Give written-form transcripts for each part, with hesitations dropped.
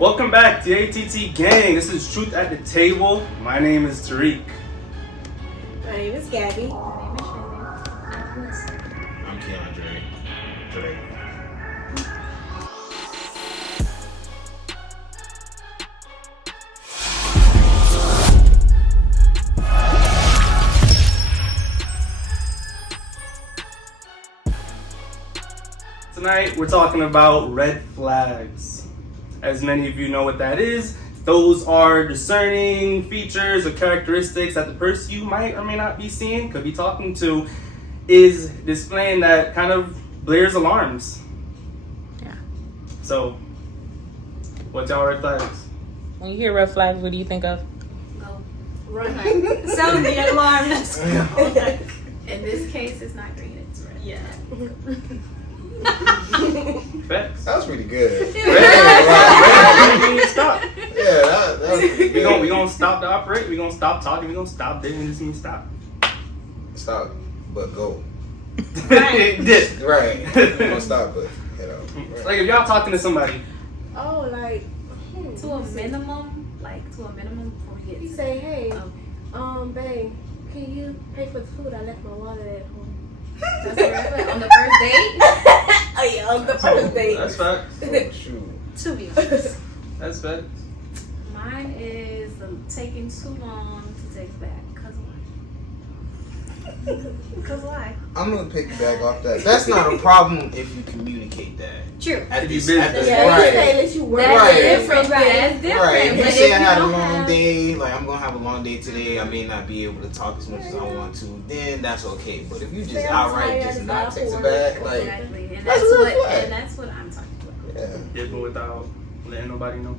Welcome back to ATT Gang. This is Truth at the Table. My name is Tariq. My name is Gabby. My name is Shirley. I'm Keandre. Dre. Tonight we're talking about red flags. As many of you know what that is, those are discerning features or characteristics that the person you might or may not be seeing, could be talking to, is displaying that kind of blares alarms. Yeah. So, what's y'all red flags? When you hear red flags, what do you think of? Go. Run. Sound the alarm. Let's go. Okay. In this case, it's not green, it's red. Yeah. Facts. That was pretty good. We need to stop. Yeah, that was pretty good. We gonna stop the operate. We gonna stop talking. We gonna stop dating. This means stop. Stop, but go. This. Right. We gonna stop, but Right. Like if y'all talking to somebody, Oh, like To a minimum before we get You to say, hey, Okay. babe, can you pay for the food? I left my wallet at home. That's a red flag. On the first date? Oh yeah, on the first date. that's facts. Oh, shoot. To be honest. That's facts. Mine is taking too long to text back. Cause why? I'm gonna pick back off that. That's not a problem if you communicate that. True. At If this, you at busy. this, Yeah, you right. say that you work. That's Right. different. That's different. Right. If you But say I had a don't long have- day, like I'm gonna have a long day today, I may not be able to talk as much as I want to, then that's okay. But if you just Say I'm outright tired, just I'm not out text for it work. back, like, Exactly. And that's that's a red what flag. and that's what I'm talking about. yeah. Dipping without letting nobody know.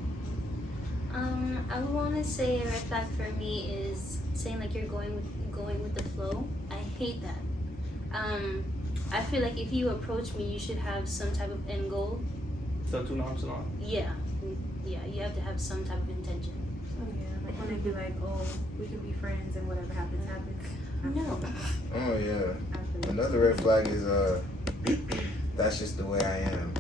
I would want to say a red flag for me is saying like you're going with the flow. I hate that. I feel like if you approach me, you should have some type of end goal. So too nonchalant. Yeah, you have to have some type of intention. Oh yeah. Like when they be like, oh, we can be friends and whatever happens, happens. No. Oh yeah. Absolutely. Another red flag is that's just the way I am.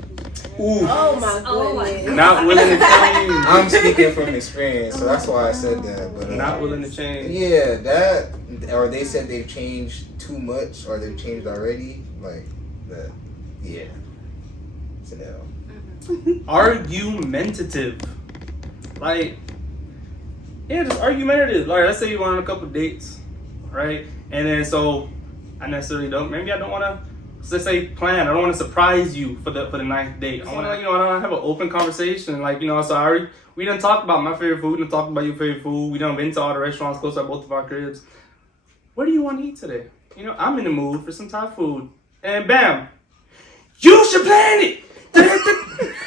Ooh. Oh my Oh my goodness. Not willing to change. I'm speaking from experience, so that's why I said that. But Not willing to change. yeah, that or they said they've changed too much or they've changed already. Like that. Yeah. It's an L. Argumentative. Like, yeah, just argumentative. Like, let's say you went on a couple dates, right? And then so I necessarily don't. Maybe I don't want to. Let's say plan. I don't want to surprise you for the ninth date. I want to, I want to have an open conversation. Like, sorry, we done talked about my favorite food. We done talked about your favorite food. We done been to all the restaurants close to both of our cribs. What do you want to eat today? I'm in the mood for some Thai food. And bam, you should plan it.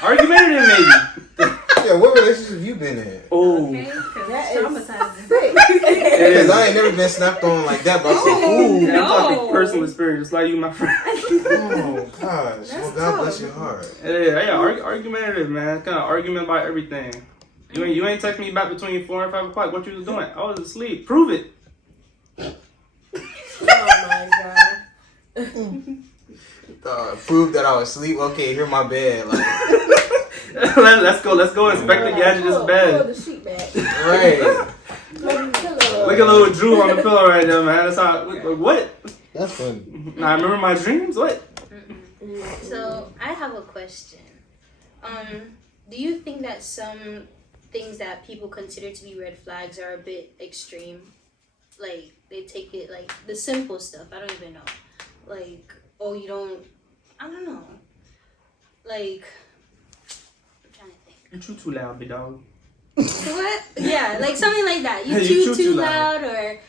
Argumentative, maybe. Yeah, what relationship have you been in? Oh. Okay, because That that's is traumatizing. Because I ain't never been snapped on like that by some food. I'm talking personal experience, just like you, my friend. Oh gosh, well, God tough. bless your heart. Yeah, argumentative, man. Kind of argument about everything. You ain't text me back between 4 and 5 o'clock. What you was doing? I was asleep. Prove it. Oh my god. Prove that I was asleep. Okay, here my bed. Like, Let's go. Inspect the gadget's Pull bed. the sheet back. right. Look at little Drew on the pillow right there, man. That's how. What? That's funny. Nah, I remember my dreams. What? So I have a question. Do you think that some things that people consider to be red flags are a bit extreme? Like they take it like the simple stuff. I don't even know. Like, oh, you don't. I don't know. Like, I'm trying to think. You too loud, big dog. What? Yeah, like something like that. You You chew chew too too loud, or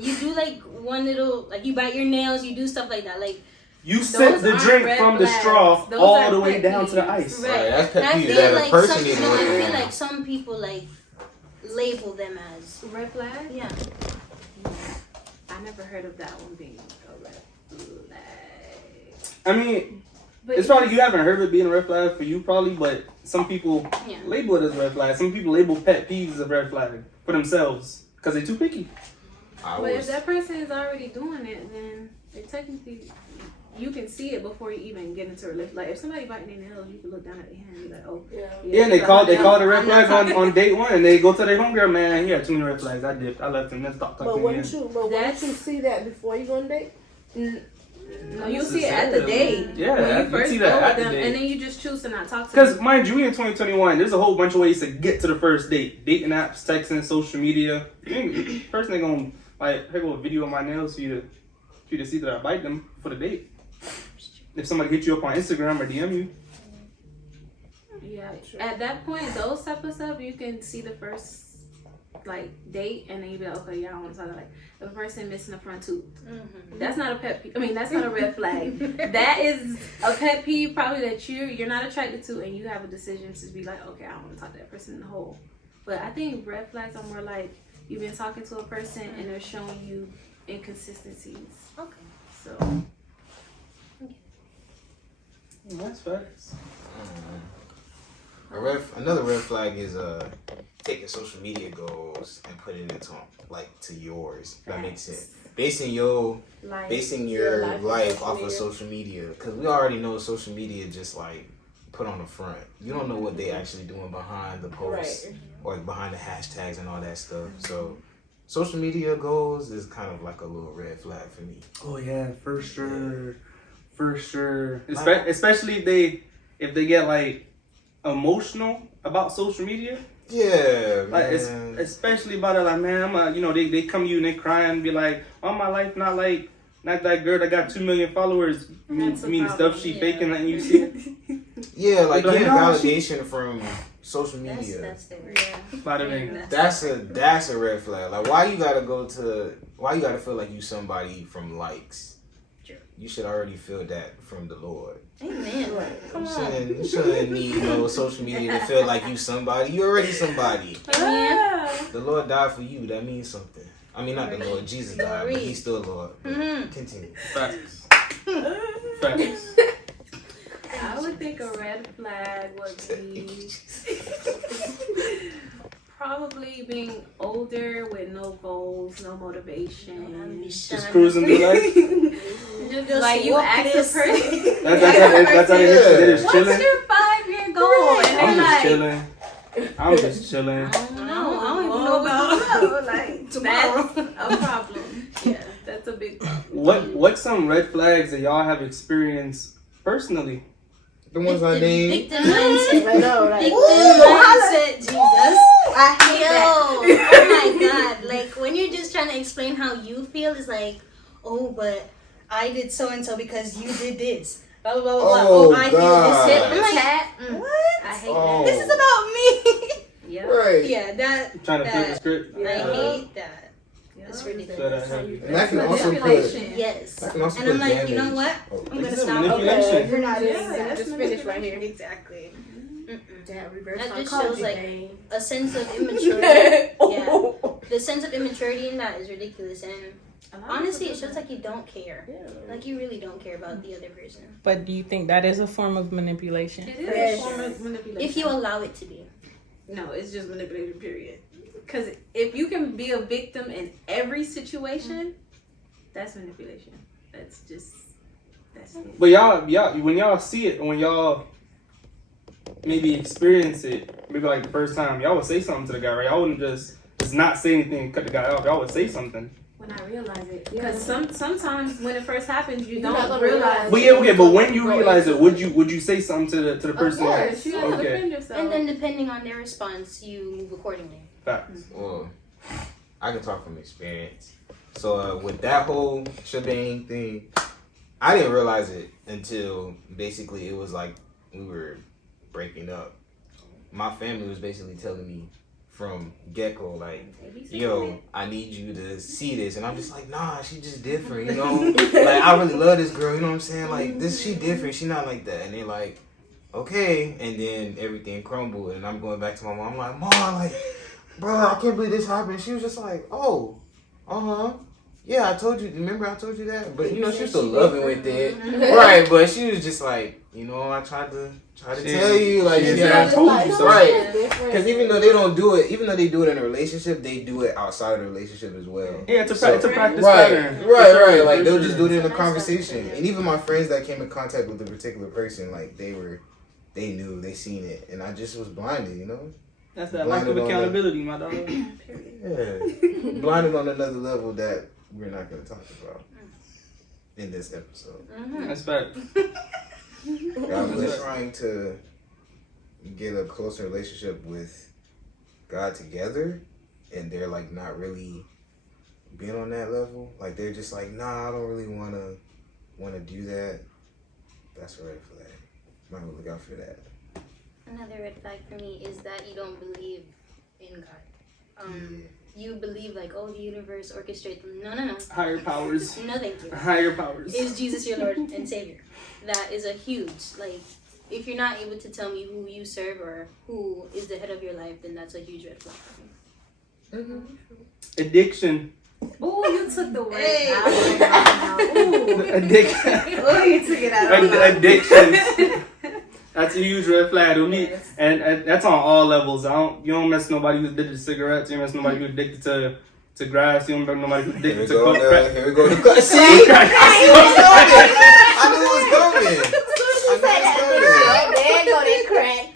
you do like one little, like you bite your nails. You do stuff like that. Like, You sip the aren't drink red from the flags. straw Those all are the way pet down to the peeves. ice. right? Right, that's And pet I peeve feel that a like person some, needs to no, work I feel on. like some people like label them as Red flag? yeah. I never heard of that one being a red flag. I mean, But it's probably you haven't heard of it being a red flag for you, probably, but some people Yeah. label it as a red flag. Some people label pet peeves as a red flag for themselves because they're too picky. I But if was, that person is already doing it, then they technically you can see it before you even get into a relationship. Like if somebody biting their nails, you can look down at their hand and be like, oh. Yeah, and they called the red flags on date one, and they go to their homegirl, man. He had too many red flags. I dipped. I left him. Then stopped But talking wouldn't again. you see that before you go on a date? No, you see it at the date. Yeah, when you you first see go that at with the them, date. and then you just choose to not talk to Because them. mind you, we in 2021. There's a whole bunch of ways to get to the first date: dating apps, texting, social media. First thing gonna like, here go a video of my nails for you to see that I bite them for the date. If somebody hits you up on Instagram or DM you, Yeah, at that point, those type of stuff, you can see the first like date, and then you be like, okay, yeah, I want to talk to like the person missing a front tooth. That's not a pet peeve. I mean, that's not a red flag. That is a pet peeve probably that you're not attracted to, and you have a decision to be like, okay, I don't want to talk to that person in the whole. But I think red flags are more like you've been talking to a person and they're showing you inconsistencies. Okay. So that's facts. Another red flag is taking social media goals and putting it to yours. That makes sense. Basing your life off of social media, because we already know social media just like put on the front. You don't know what they actually doing behind the posts or behind the hashtags and all that stuff. So social media goals is kind of like a little red flag for me. Oh yeah, for sure. Especially if they get like emotional about social media. Yeah, Like man. especially about it, like man, they come to you and they cry and be like, oh, my life not that girl that got 2 million followers. That's a Mean problem, stuff she yeah. faking letting you see. Yeah, like Like, getting no, validation from social media. That's the word. Bada bing. That's a red flag. Like why you gotta feel like you somebody from likes? True. You should already feel that from the Lord. Amen. Come on. You shouldn't need no social media to feel like you somebody. You already somebody. yeah. The Lord died for you. That means something. I mean, not the Lord. Jesus died, but He's still Lord. Continue. Facts. Facts. I would think a red flag would be probably being older with no goals, no motivation. Just cruising through life. Like you ask a person, That's how they just what's chilling. your 5-year goal? And I'm they're just like, chilling. I'm just chilling. I don't even know about like that's a problem. Yeah, that's a big problem. What's some red flags that y'all have experienced personally? The ones I named. Victim mindset. I know, right? Victim mindset, Jesus. I hate Yo, that. oh my God. Like, when you're just trying to explain how you feel, it's like, oh, but I did so-and-so because you did this. Blah, blah, blah, blah. Oh, I feel God. this. I'm like, Chat. I hate Oh. this is about me. Yeah. Right. Yeah, that. Trying to flip the that script. I hate that. It's So that ridiculous. heavy. And that can also put. Manipulation. Yes. That can also And I'm put like, damage. you know what? Oh, I'm gonna It's a stop. manipulation. Okay, you're not Yeah, doing that. that's Just finish right here. Exactly. Mm-mm. That reverse That just psychology shows like game. a sense of immaturity. Yeah. The sense of immaturity in that is ridiculous, and honestly, it shows like you don't care. Like you really don't care about the other person. But do you think that is a form of manipulation? It is Yes. a form of manipulation. If you allow it to be. No, it's just manipulated, period. Because if you can be a victim in every situation, that's manipulation. That's it. But y'all, when y'all see it, when y'all maybe experience it, maybe like the first time, y'all would say something to the guy, right? Y'all wouldn't just not say anything and cut the guy off. Y'all would say something. When I realize it, because sometimes when it first happens, you You're not don't gonna realize. But yeah, okay. But when you realize it, would you say something to the person? Of course, you gotta Okay. defend yourself. And then depending on their response, you move accordingly. Facts. Well, I can talk from experience. So with that whole shebang thing, I didn't realize it until basically it was like we were breaking up. My family was basically telling me from get-go, like, yo, I need you to see this. And I'm just like, nah, she just different, you know? Like, I really love this girl, you know what I'm saying? Like, she different, she not like that. And they're like, okay. And then everything crumbled. And I'm going back to my mom. I'm like, Mom, like, bro, I can't believe this happened. She was just like, oh, yeah, I told you. Remember I told you that? But, you know, she was still loving with it. Right, but she was just like, You know, I tried to Shit. tell you, like, Shit, you I know, told you so. right? Because even though they don't do it, even though they do it in a relationship, they do it outside of the relationship as well. Yeah, it's a practice Right, pattern. right. Like For they'll sure. just do it in a Nice conversation. stuff. And even my friends that came in contact with a particular person, like they knew, they seen it, and I just was blinded, you know. That's that lack of accountability, my dog. Yeah, blinded on another level that we're not going to talk about in this episode. That's fact. We're trying to get a closer relationship with God together, and they're like not really being on that level. Like they're just like, nah, I don't really want to do that. That's a red flag. Might want to look out for that. Another red flag for me is that you don't believe in God. You believe like, oh, the universe orchestrates them. No. Higher powers. No, thank you. Higher powers. Is Jesus your Lord and Savior? That is a huge, like, if you're not able to tell me who you serve or who is the head of your life, then that's a huge red flag for me. Addiction. Oh, you took the word Hey. out of my mouth. Addiction. Oh, you took it out of my mouth. Addiction. That's a huge red flag to me, Yes. and that's on all levels. You don't mess nobody who's addicted to cigarettes. You don't mess nobody who's addicted to grass. You don't mess nobody who's Here we addicted to go. coke. Here we go. See, I knew it was coming. There go that crack.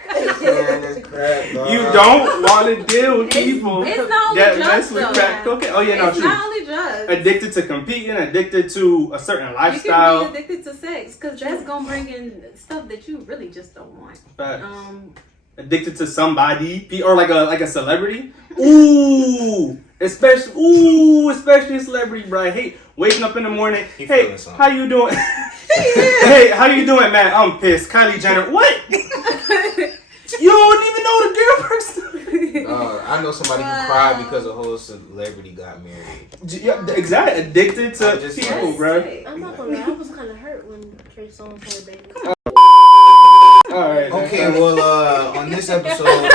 Man, that's crap, dog. You don't want to deal with people It's not only that drugs, mess with though. crack cocaine. Oh yeah, no, It's true. not only drugs. Addicted to competing, addicted to a certain You lifestyle. can be addicted to sex because that's gonna bring in stuff that you really just don't want. Facts. Um, Addicted to somebody or like a celebrity. Especially a celebrity, bro. I hate waking up in the morning. He Hey, feeling something. how you doing? Hey, how you doing, man? I'm pissed. Kylie Jenner. What? You don't even know the girl person. I know somebody who cried because a whole celebrity got married. Yeah, exactly. Addicted to I'm just people, like- bro. I'm not gonna lie, I was kind of hurt when Trey Songz had a baby. All right. Okay, well, on this episode,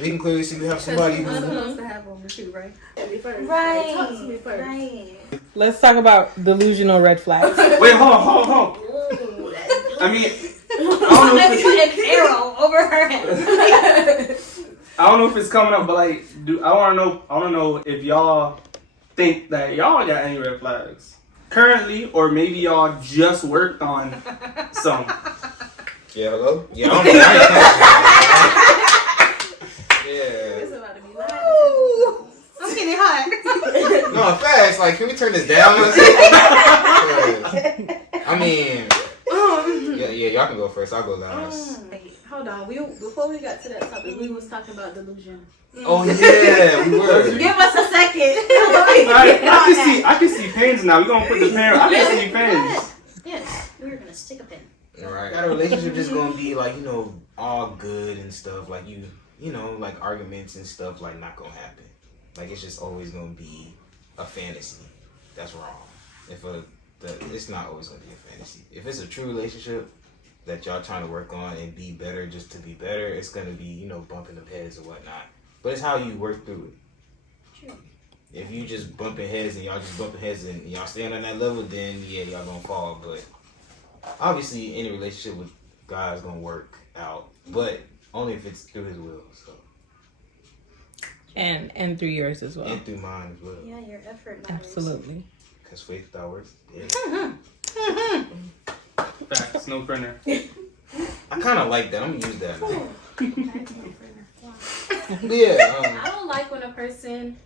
we can clearly see we have somebody I'm who. supposed to have one with you, right? Tell me first. Right. Talk to me first. Right. Let's talk about delusional red flags. Wait, hold on. Ooh, that's I mean, I don't know if it's, An arrow over her head. I don't know if it's coming up, but like, I want to know if y'all think that y'all got any red flags currently, or maybe y'all just worked on some. Yeah, hello? Yeah, I It's yeah. about to be live. I'm getting hot. No, facts. Like, can we turn this down? I mean, yeah, y'all can go first. I'll go last. Wait, hold on. Before we got to that topic, we was talking about delusion. Oh yeah, we were. Give us a second. Alright, I can see pins now. We gonna put the pen. I can see pins. Yes, we were gonna stick a pin. Right. That relationship just gonna be like, you know, all good and stuff. Like you know, like arguments and stuff like not gonna happen. Like it's just always gonna be a fantasy. That's wrong. It's not always gonna be a fantasy. If it's a true relationship that y'all trying to work on and be better just to be better, it's gonna be, you know, bumping of heads or whatnot. But it's how you work through it. True. If you just bumping heads and y'all just bumping heads and y'all staying on that level, then yeah, y'all gonna fall. But obviously, any relationship with God is gonna work out, but only if it's through His will. So And through yours as well. and through mine as well. Yeah, your effort matters. Absolutely. Cause faith without works. Yeah. Facts, no printer. I kind of like that. I'm gonna use that. Yeah. I don't like when a person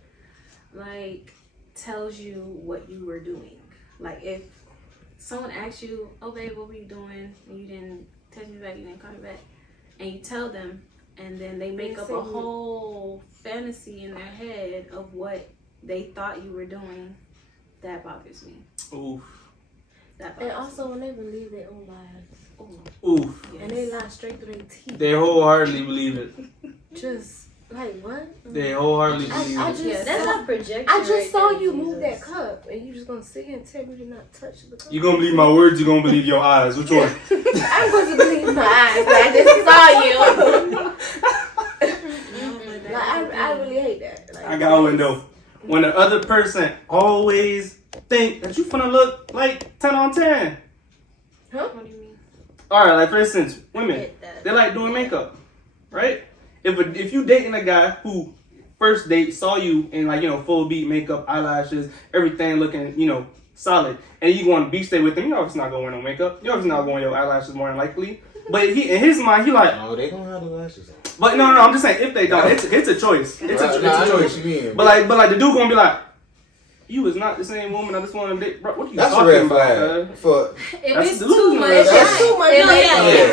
like tells you what you were doing. Like if someone asks you, "Oh babe, what were you doing?" and you didn't text me back, you didn't call me back, and you tell them, and then they make up a whole fantasy in their head of what they thought you were doing. That bothers me. Oof. That And bothers also when they believe their own lies. Oof. me. And they lie straight through their teeth. They wholeheartedly believe it. Just like what? They wholeheartedly believe I it. just Yeah, That's not projection. I just right saw there, you move that Jesus. cup and you just gonna sit here and tell me to not touch the cup. You gonna believe my words? You gonna believe your eyes? Which one? I'm supposed to believe my eyes, but I just saw you. Like I really hate that. Like, I got one though. When the other person always think that you finna look like 10 on 10. What do you mean? all right, like for instance, women, Get that. they like doing makeup, right? If you dating a guy who first date saw you in like, you know, full beat makeup, eyelashes, everything looking, you know, solid, and you go on a beach day with him, you obviously not gonna wear no makeup. You obviously not gonna wear your eyelashes more than likely. But he, in his mind, he like, No, they don't have the lashes on. but no, I'm just saying if they don't, it's a choice. It's Right, a nah, I know choice. what you mean. But like the dude gonna be like, you is not the same woman I just want to date, bro. What are you That's a talking red about? flag. cuz? For If That's it's too delusional. much, That's too much. No, yeah.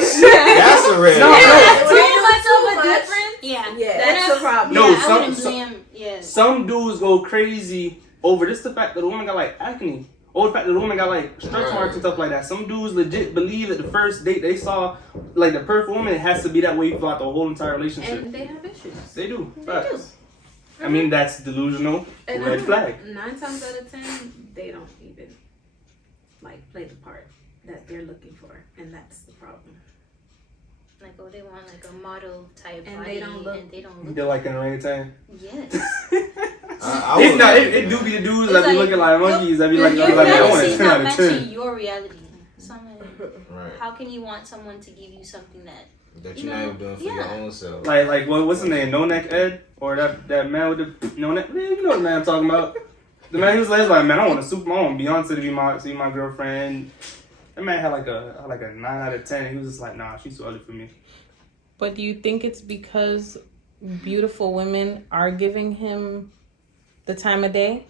that's a red No, flag. too much Too of a much. difference. Yeah. Yeah, That's that's the problem. No, yeah, I some- wouldn't blame. Yeah. Some dudes go crazy over just the fact that the woman got like acne. Or the fact that the woman got like stretch marks and stuff like that. Some dudes legit believe that the first date they saw like the perfect woman, it has to be that way throughout the whole entire relationship. And they have issues. They do. They Facts. I mean, that's delusional. And Red flag. 9 times out of 10, they don't even like play the part that they're looking for, and that's the problem. Like, oh, they want like a model type And body, they don't look- and they don't look. They're like an orangutan. Yes. I It, would- no, it do be the dudes that be like, looking like monkeys. That be Your like, I want fantasy a is 10 out not of matching 10. your reality. So I'm like, Right. how can you want someone to give you something that? That You you're not know, even doing for yeah. your own self. Like what's his name? No Neck Ed? Or that man with the no neck? You know the man I'm talking about. The man who was like, man, I want a super, I want Beyonce to be my girlfriend. That man had like a 9 out of 10. And he was just like, nah, she's too ugly for me. But do you think it's because beautiful women are giving him the time of day?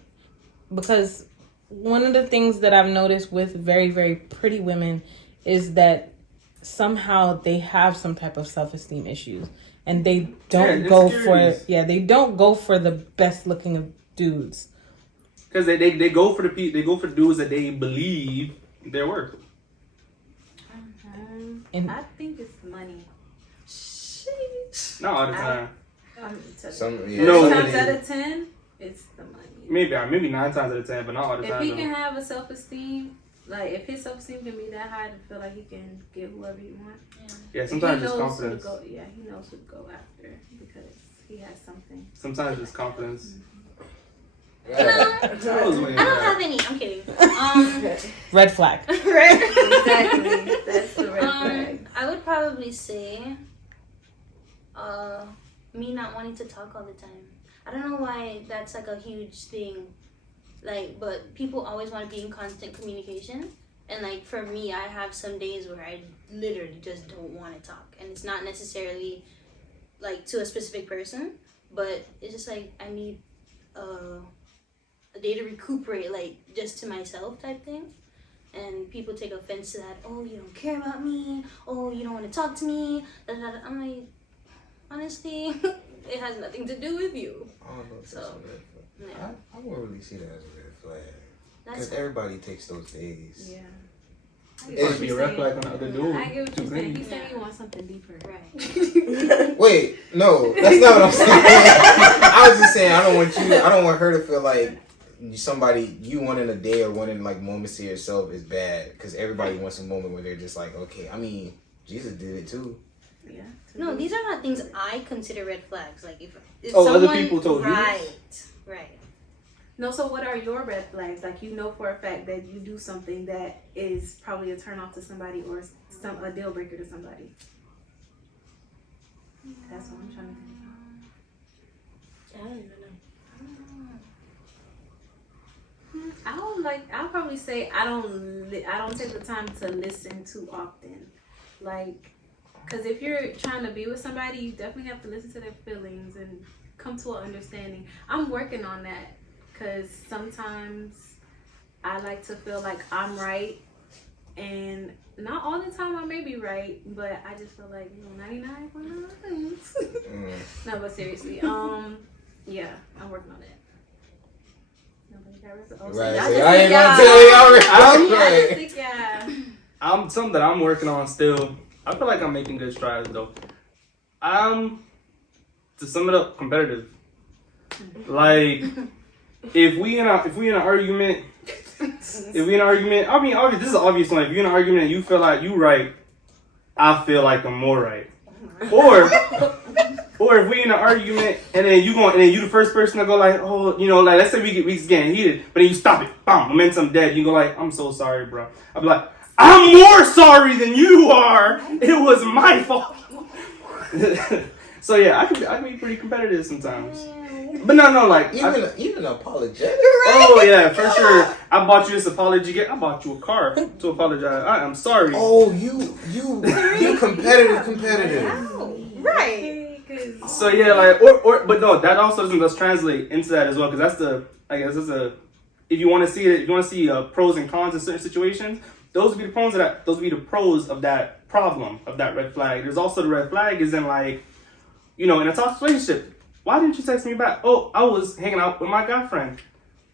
Because one of the things that I've noticed with very, very pretty women is that somehow they have some type of self-esteem issues. And they don't go for insecurities. they don't go for the best looking of dudes. Because they go for the dudes that they believe they're worth. And- I think it's money. Not all the time. Some, yeah, No. 9 some times of out these- of 10, it's the money. Maybe 9 times out of 10, but not all the If time. he though. can have a self-esteem, like if his self-esteem can be that high to feel like he can get whoever he wants. Yeah, If sometimes he it's knows confidence. Who to go, yeah, he knows who to go after because he has something. Sometimes it's confidence. Yeah. I was waiting I for don't that. have any. I'm kidding. Red flag. Exactly. That's the red flag. I would probably say, me not wanting to talk all the time. I don't know why that's like a huge thing. Like, but people always want to be in constant communication. And like for me, I have some days where I literally just don't want to talk. And it's not necessarily like to a specific person, but it's just like I need a day to recuperate, like just to myself type thing. And people take offense to that. Oh, you don't care about me. Oh, you don't want to talk to me. Da, da, da. I'm like, honestly, it has nothing to do with you. I don't know if that's So, a red flag. Yeah. I wouldn't really see that as a red flag. That's Because everybody takes those days. Yeah. It's supposed to be a red flag on the other dude. I get what Too you're saying. clean. He said he wants something deeper. right. Wait, no, that's not what I'm saying. I was just saying I don't want her to feel like somebody you wanting a day or wanting like moments to yourself is bad because everybody wants a moment where they're just like, okay, I mean, Jesus did it too. Yeah. No, these are not things I consider red flags. Like if Oh, someone, other people told you? right, right. No, so what are your red flags? Like you know for a fact that you do something that is probably a turn off to somebody or a deal breaker to somebody. That's what I'm trying to think. I don't even know. I'll probably say I don't take the time to listen too often, like, cause if you're trying to be with somebody, you definitely have to listen to their feelings and come to an understanding. I'm working on that, cause sometimes I like to feel like I'm right, and not all the time I may be right, but I just feel like 99.9. No, but seriously, yeah, I'm working on that. Nobody got results. Oh, so Right, y'all so just I ain't think gonna y'all- tell y'all I just right. think, yeah. I'm something that I'm working on still. I feel like I'm making good strides though. To sum it up, competitive. Like if we in an argument, I mean, obviously this is an obvious one. If you're in an argument and you feel like you right, I feel like I'm more right. Or if we in an argument and then you the first person to go like, oh, you know, like let's say we getting heated, but then you stop it, bam, momentum dead. You go like, I'm so sorry, bro. I'll be like, I'm more sorry than you are. It was my fault. So yeah, I can be pretty competitive sometimes. But no, like Even apologetic. oh yeah, for sure. I bought you this apology gift. I bought you a car to apologize. I'm sorry. Oh, you competitive. Right. So yeah, like but no, that also does translate into that as well, because if you want to see it, if you want to see pros and cons in certain situations, those would be the pros of that. Those would be the pros of that problem, of that red flag. There's also the red flag is in like, in a toxic relationship. Why didn't you text me back? Oh, I was hanging out with my guy friend.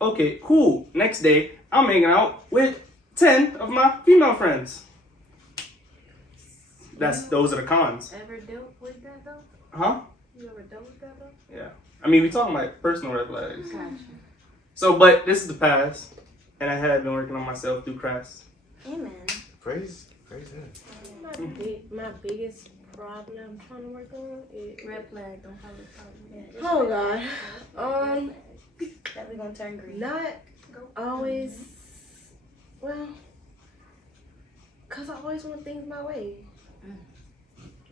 Okay, cool. Next day, I'm hanging out with 10 of my female friends. Those are the cons. Ever dealt with that though? Huh? You ever dealt with that though? Yeah. I mean, we talking about personal red flags. Gotcha. So, but this is the past, and I had been working on myself through crafts. Amen. Praise him. My biggest problem I'm trying to work on is Red flag, don't call it problem. oh god, That we gonna turn green. not always. Well, cause I always want things my way.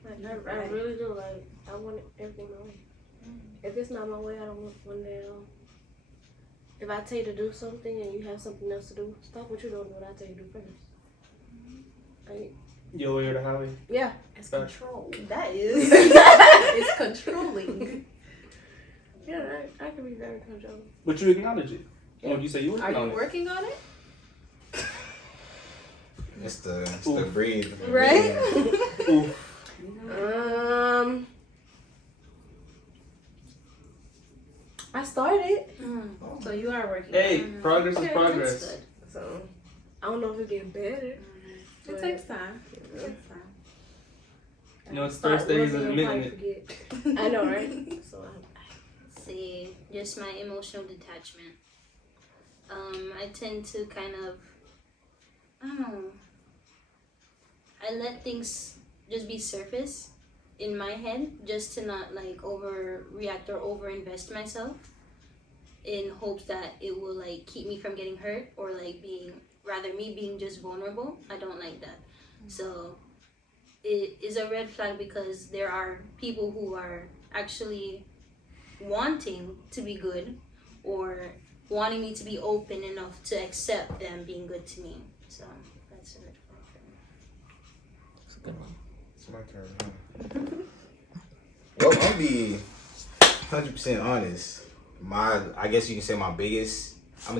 Like I really do. Like I want everything my way. If it's not my way, I don't want one nail. If I tell you to do something and you have something else to do, stop what you're doing. What I tell you to do first. Like, Your way or the highway. yeah. It's control. That is. It's controlling. Yeah, I can be very controlling. But you acknowledge it. What you say you Are working on you it? working on it? It's the breathe. Right? Ooh. I started, So you are working. Hey, on it. progress is Okay, progress. That's good. so I don't know if it's getting better. It takes time. It takes time. It's first days of I'll admitting probably it. forget. I know, right? So See, just my emotional detachment. I tend to kind of, I don't know, I let things just be surface in my head, just to not like overreact or overinvest myself in hopes that it will like keep me from getting hurt, or like me being just vulnerable. I don't like that. So it is a red flag, because there are people who are actually wanting to be good, or wanting me to be open enough to accept them being good to me. So that's a red flag for me. It's my turn. Well, I'll be 100% honest. I guess you can say I'm gonna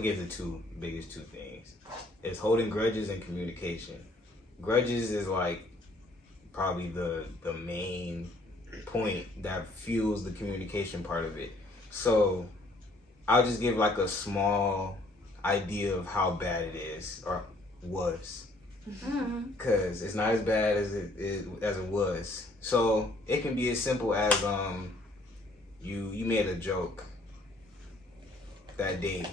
give the biggest two things. It's holding grudges and communication. Grudges is like probably the main point that fuels the communication part of it. So I'll just give like a small idea of how bad it is or was, because it's not as bad as it was. So it can be as simple as you made a joke that day.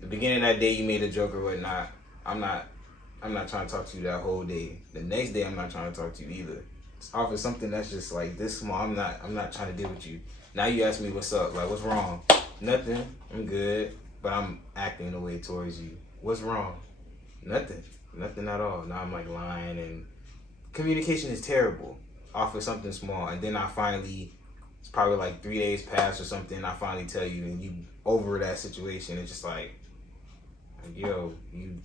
The beginning of that day you made a joke or whatnot. I'm not trying to talk to you that whole day. The next day I'm not trying to talk to you either. It's off of something that's just like this small. I'm not trying to deal with you. Now you ask me what's up, like what's wrong? Nothing. I'm good, but I'm acting the way towards you. What's wrong? Nothing at all. Now I'm like lying, and communication is terrible off of something small. And then it's probably like 3 days past or something, I finally tell you, and you over that situation. It's just like yo, you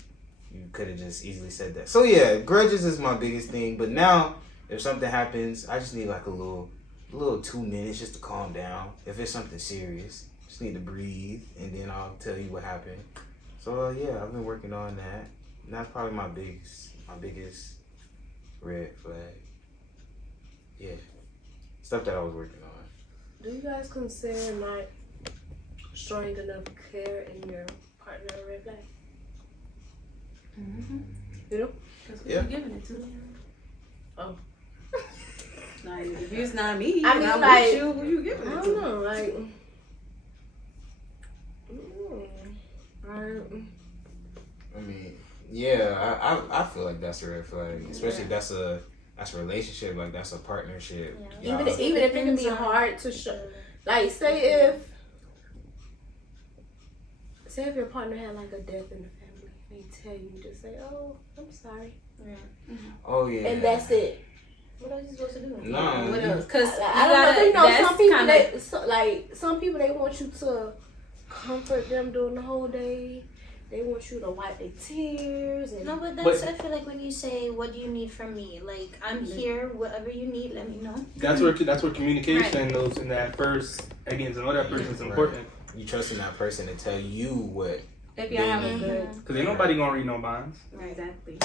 could have just easily said that. So yeah, grudges is my biggest thing. But now if something happens, I just need like a little 2 minutes just to calm down. If it's something serious, just need to breathe, and then I'll tell you what happened. So yeah, I've been working on that. And that's probably my biggest red flag. Yeah, stuff that I was working on. do you guys consider not showing enough care in your partner a red flag? You know? Because Yeah. we're giving it to them. Oh. Like, if it's not me, I mean, and I'm like, with you, who you giving I it don't to? know, like. I mean, yeah, I feel like that's a red flag, especially if that's a relationship, like that's a partnership. Yeah. Even if it can be hard to show, like say if your partner had like a death in the family, they tell you to say, "Oh, I'm sorry," Oh yeah. and that's it. What else you supposed to do? No. What else? Because I don't know. You know, that's some people kinda- some people they want you to comfort them during the whole day. They want you to wipe their tears. And No, but that's, I feel like when you say, what do you need from me? Like, I'm here, whatever you need, let me know. That's where communication goes in that first, getting to know that person is important. You trusting that person to tell you what. if y'all have a Mhm. good, Because ain't nobody gonna read no minds. exactly.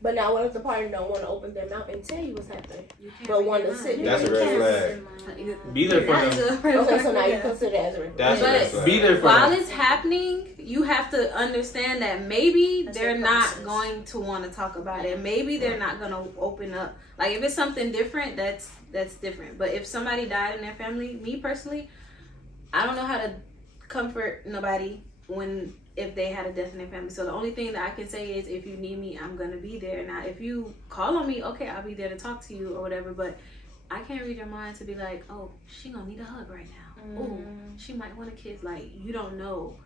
But now, what if the partner don't want to open their mouth and tell you what's happening, You can't but read want your to sit mind. there? That's a red flag. Be there for That is them. a red Okay, so flag, now you yeah. consider that as a red That's a flag. red But flag. Be there for while them. it's happening, you have to understand that maybe That's they're their not process. going to want to talk about it. Maybe they're not going to open up. Like if it's something different, that's different. But if somebody died in their family, me personally, I don't know how to comfort nobody if they had a death in their family. So the only thing that I can say is, if you need me, I'm gonna be there. Now, if you call on me, okay, I'll be there to talk to you or whatever. But I can't read your mind to be like, oh, she gonna need a hug right now. Oh, she might want a kiss. Like, you don't know.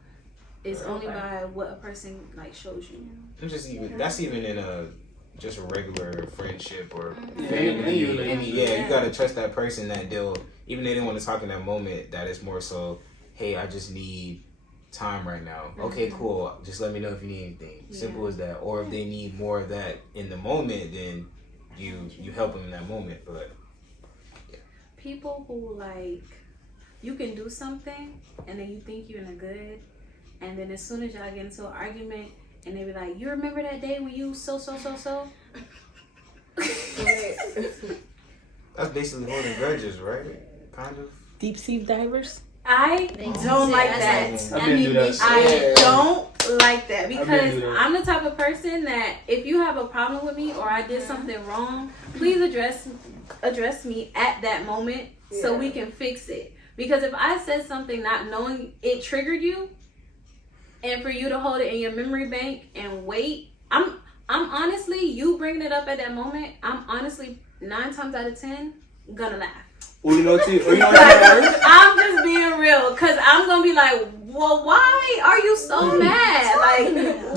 It's only by what a person like shows you. That's even in a just a regular friendship or Yeah, family. any You relationship. gotta trust that person that they'll, even if they didn't want to talk in that moment, that it's more so, hey, I just need time right now. Okay, cool. Just let me know if you need anything. Simple as that. Or if they need more of that in the moment, then you help them in that moment. But People who like, you can do something and then you think you're in a good, and then as soon as y'all get into an argument and they be like, you remember that day when you so that's basically holding grudges, right? Kind of. Deep sea divers. I don't like that. I've been through that. I don't like that I've been because through that. I'm the type of person that if you have a problem with me or I did something wrong, please address me at that moment so we can fix it. Because if I said something not knowing it triggered you, and for you to hold it in your memory bank and wait, I'm honestly, you bringing it up at that moment, I'm honestly 9 times out of 10 gonna laugh. Well, you know what? I'm just being real, because I'm going to be like, well, why are you so mad? Like,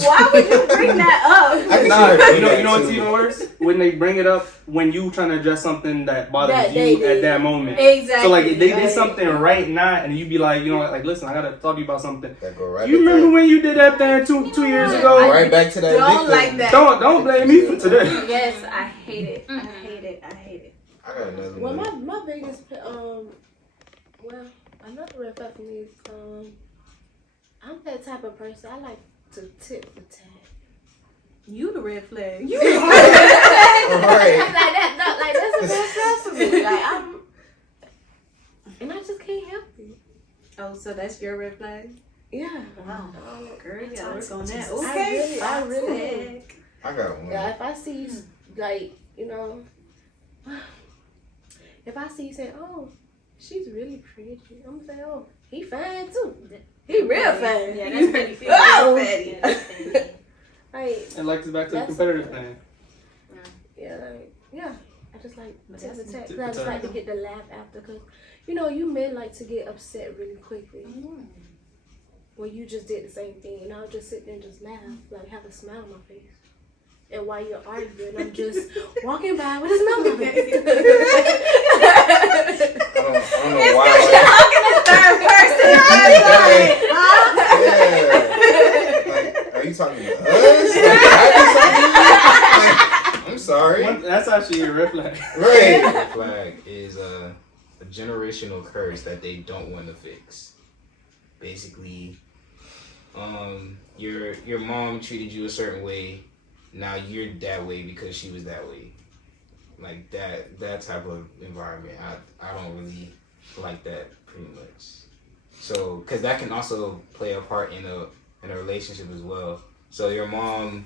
why would you bring that up? I can Nah, see that you know what's too. even worse? When they bring it up when you trying to address something that bothers That they you did. at that moment. Exactly. So like if they did something right now, and you be like, you know, like listen, I gotta talk to you about something. That go right You back remember there. when you did that thing two years ago? Right back to that Don't victim. like that. Don't blame me for today. Yes, I hate it. I hate it. I hate it. I got another Well, one. my biggest well, another red flag for me is I'm that type of person. I like to tit for tat. You the red flag. You Right. like that's a red flag for me. Like and I just can't help it. Oh, so that's your red flag? Yeah. Wow. Girl, you gotta work on that. I really. I got one. Yeah, if I see you, like, you know, if I see you say, oh, she's really pretty, I'm gonna say, oh, he fine too. He real fine. Yeah, that's pretty feel. Oh! Yeah, that's petty. Like, And like it's back to the That's- competitive thing. yeah, I just like But tit for that's tat. tit 'Cause I for just like to tat. get the laugh after, cause you know you men like to get upset really quickly. Well, you just did the same thing, and I'll just sit there and just laugh, like have a smile on my face. And while you're arguing, I'm just walking by with a smile on my face. I don't know why. Like, are you talking to us? Like, I did something? Like, I'm sorry. That's actually a red flag. Right. Red flag is a generational curse that they don't want to fix. Basically, your mom treated you a certain way. Now you're that way because she was that way. Like that type of environment. I don't really like that pretty much. So, because that can also play a part in a relationship as well. So your mom,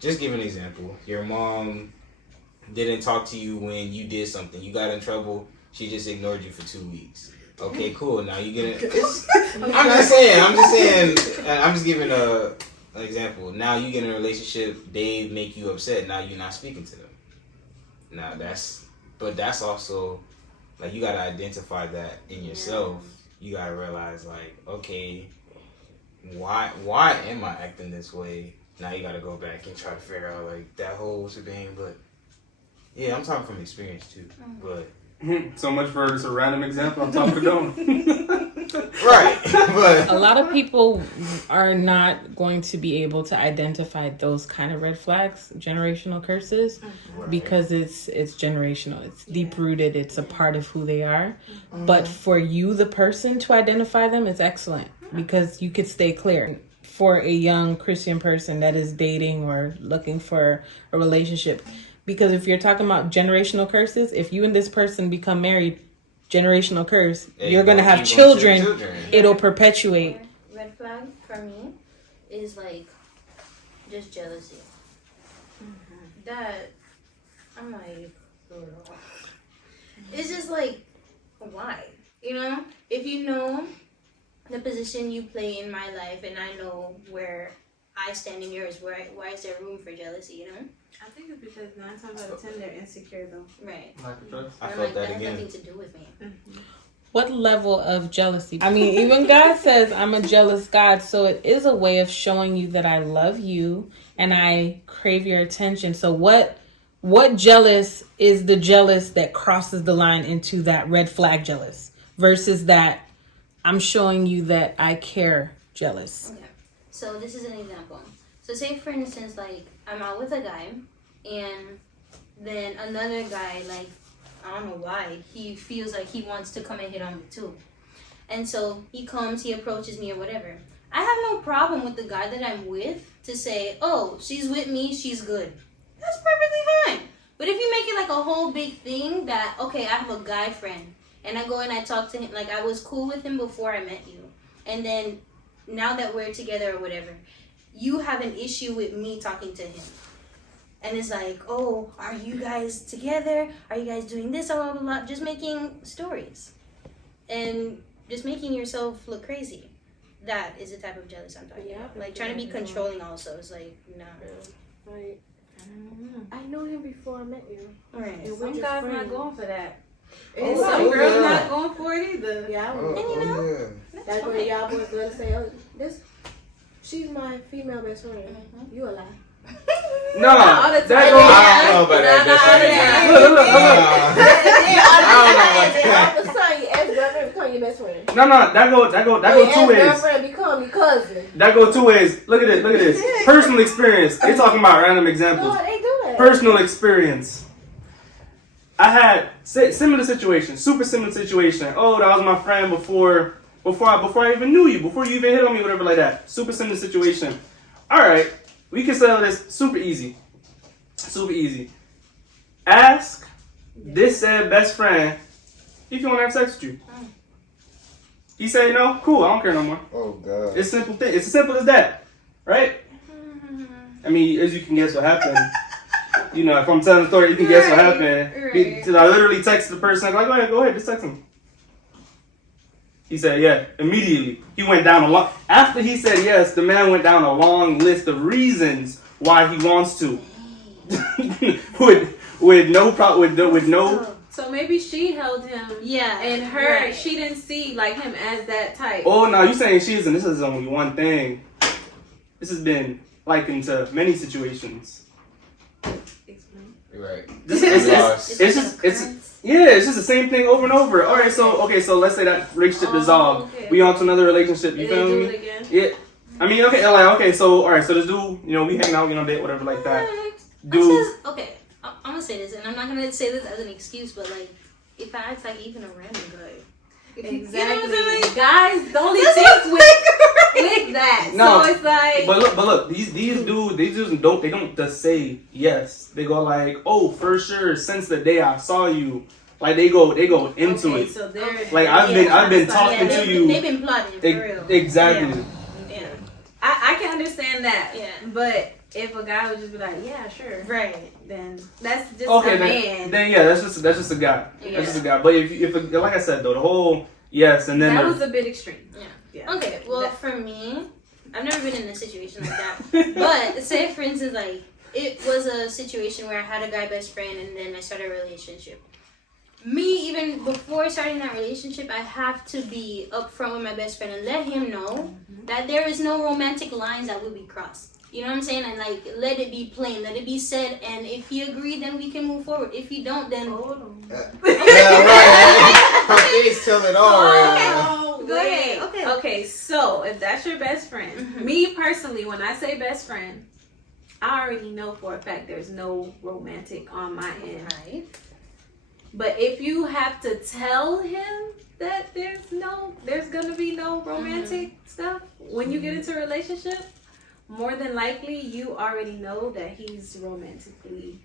just give an example. Your mom didn't talk to you when you did something. You got in trouble. She just ignored you for 2 weeks. Okay, cool. Now you get it. I'm just saying. I'm just giving an example. Now you get in a relationship. They make you upset. Now you're not speaking to them. Now that's also like you gotta identify that in yourself. You gotta realize like, okay, why am I acting this way? now you gotta go back and try to figure out like that whole shebang. But yeah, I'm talking from experience too. But So much for just a random example on top of the dome. right, but A lot of people are not going to be able to identify those kind of red flags, generational curses, because it's generational. It's deep rooted. It's a part of who they are. But for you, the person, to identify them is excellent because you could stay clear. For a young Christian person that is dating or looking for a relationship, because if you're talking about generational curses, if you and this person become married, generational curse, you're going to have children. It'll perpetuate. Red flag for me is like just jealousy. That I'm like, girl. It's just like, why? You know, if you know the position you play in my life, and I know where I stand in yours, why is there room for jealousy? You know. I think it's because 9 times out of 10 they're insecure though. Right. Lack of trust. I I'm felt like, that that has again. nothing to do with me. What level of jealousy? I mean, even God says I'm a jealous God. So it is a way of showing you that I love you and I crave your attention. So what jealous is the jealous that crosses the line into that red flag jealous versus that I'm showing you that I care jealous? Okay. So this is an example. So say for instance, like I'm out with a guy and then another guy, like, I don't know why, he feels like he wants to come and hit on me too. And so he comes, he approaches me or whatever. I have no problem with the guy that I'm with to say, oh, she's with me, she's good. That's perfectly fine. But if you make it like a whole big thing that, okay, I have a guy friend and I go and I talk to him, like I was cool with him before I met you. And then now that we're together or whatever, you have an issue with me talking to him. And it's like, oh, are you guys together? Are you guys doing this? Blah, blah, blah. Just making stories. And just making yourself look crazy. That is the type of jealous I'm talking about. Like, trying to be controlling also. It's like, nah. Like, I know him before I met you. Right. And we're Some just guys friends. not going for that. And And some some girls yeah. not going for it either. Yeah, I Oh, would. And you know, yeah. that's That's when fine. y'all boys gonna say, oh, this, she's my female best friend. Mhm. You a lie. No, all the that time. goes. I don't know about that. Nah, Look, look, look, look. I All of a sudden, your ex-girlfriend become your best friend. No, that go two Your ways. ex-girlfriend become your cousin. That go two ways. Look at this. Personal experience. They talking about random examples. No, they do that. Personal experience. I had similar situation, super similar situation. Oh, that was my friend before I even knew you, before you even hit on me, whatever like that. Super similar situation. All right, we can settle this super easy. Super easy. Ask this said best friend if you want to have sex with you. He say no, cool. I don't care no more. Oh god. It's simple thing. It's as simple as that, right? I mean, as you can guess what happened. You know, if I'm telling the story, you can guess what happened. Right. Because I literally texted the person, like, go ahead, just text him. He said, yeah, immediately. He went down a long, after he said yes, the man went down a long list of reasons why he wants to. with no problem, with no. So maybe she held him. Yeah. And her, Right. she didn't see like him as that type. Oh, no, you saying she isn't. This is only one thing. This has been likened to many situations. Explain. Right. It's just the same thing over and over. All right, so let's say that relationship dissolved. Okay. We on to another relationship. You Did they feel do me? it again? Yeah. I mean, okay, so all right, so this dude, you know, we hang out, you know, date, whatever, like that. Dude, Okay, I'm gonna say this, and I'm not gonna say this as an excuse, but like, if I act like even a random guy. Exactly. You know what I'm saying? Guys only think with that. No, So it's like. but look, these dudes, they don't just say yes. They go like, oh, for sure, since the day I saw you, like they go into okay, it. So they're, Like I've been talking Yeah, to you. they've been plotting for real. Exactly. Yeah. I can understand that. Yeah. But if a guy would just be like, yeah, sure, Right. then that's just Okay, a man. then yeah, that's just a guy. Yeah. That's just a guy. But if like I said though, the whole yes and then that the- was a bit extreme. Yeah. Okay, well, That- for me, I've never been in a situation like that. But say, for instance, like, it was a situation where I had a guy best friend and then I started a relationship. Me, even before starting that relationship, I have to be upfront with my best friend and let him know that there is no romantic lines that will be crossed. You know what I'm saying? And like, let it be plain, let it be said. And if you agree, then we can move forward. If you don't, then Yeah, right. Her face tell it all right now. Oh, go ahead. Okay. Okay, so if that's your best friend, me personally, when I say best friend, I already know for a fact there's no romantic on my end. Right. But if you have to tell him that there's gonna be no romantic stuff when you get into a relationship, more than likely you already know that he's romantically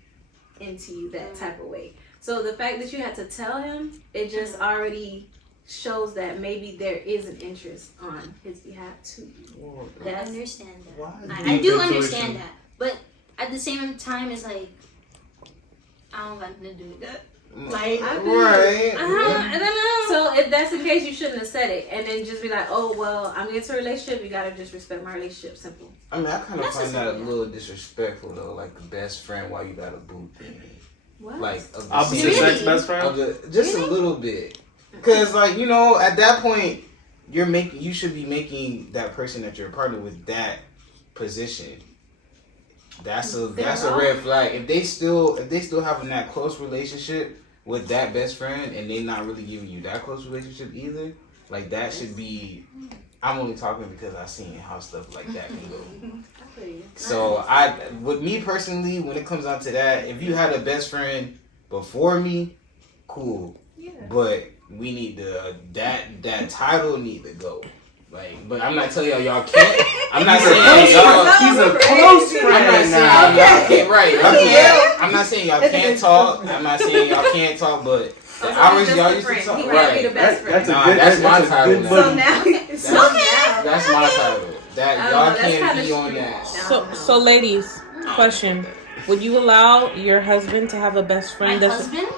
into you that type of way. So the fact that you had to tell him, it just already shows that maybe there is an interest on his behalf to you. I understand that. Why? I do understand that. But at the same time, it's like, I don't want to do that. Like, Right. I don't know. So if that's the case, you shouldn't have said it, and then just be like, "Oh well, I'm into a relationship. You gotta just respect my relationship." Simple. I mean, I kind of That's find that a just- little disrespectful though. Like the best friend, while you got a boo thing. What? Like of the Opposite same- sex Really? best friend. of the, just a little bit, because like you know, at that point, you should be making that person that you're a partner with that position. That's a red flag. If they still having that close relationship with that best friend and they not really giving you that close relationship either, like that should be. I'm only talking because I've seen how stuff like that can go. So with me personally, when it comes down to that, if you had a best friend before me, cool. Yeah. But we need that title need to go. Like, but I'm not telling y'all can't. I'm not saying y'all. He's a close I'm not friend saying now. y'all can't. Right. Y'all can't. I'm not saying y'all can't talk. I'm not saying y'all can't talk. But the hours y'all used to talk. He might be the Right. best friend. That's a Nah, good. that's my a title good now. buddy. So now, That's my title. That I don't y'all know, that's can't kinda be on street. that. So ladies, question: would you allow your husband to have a best My friend that's husband?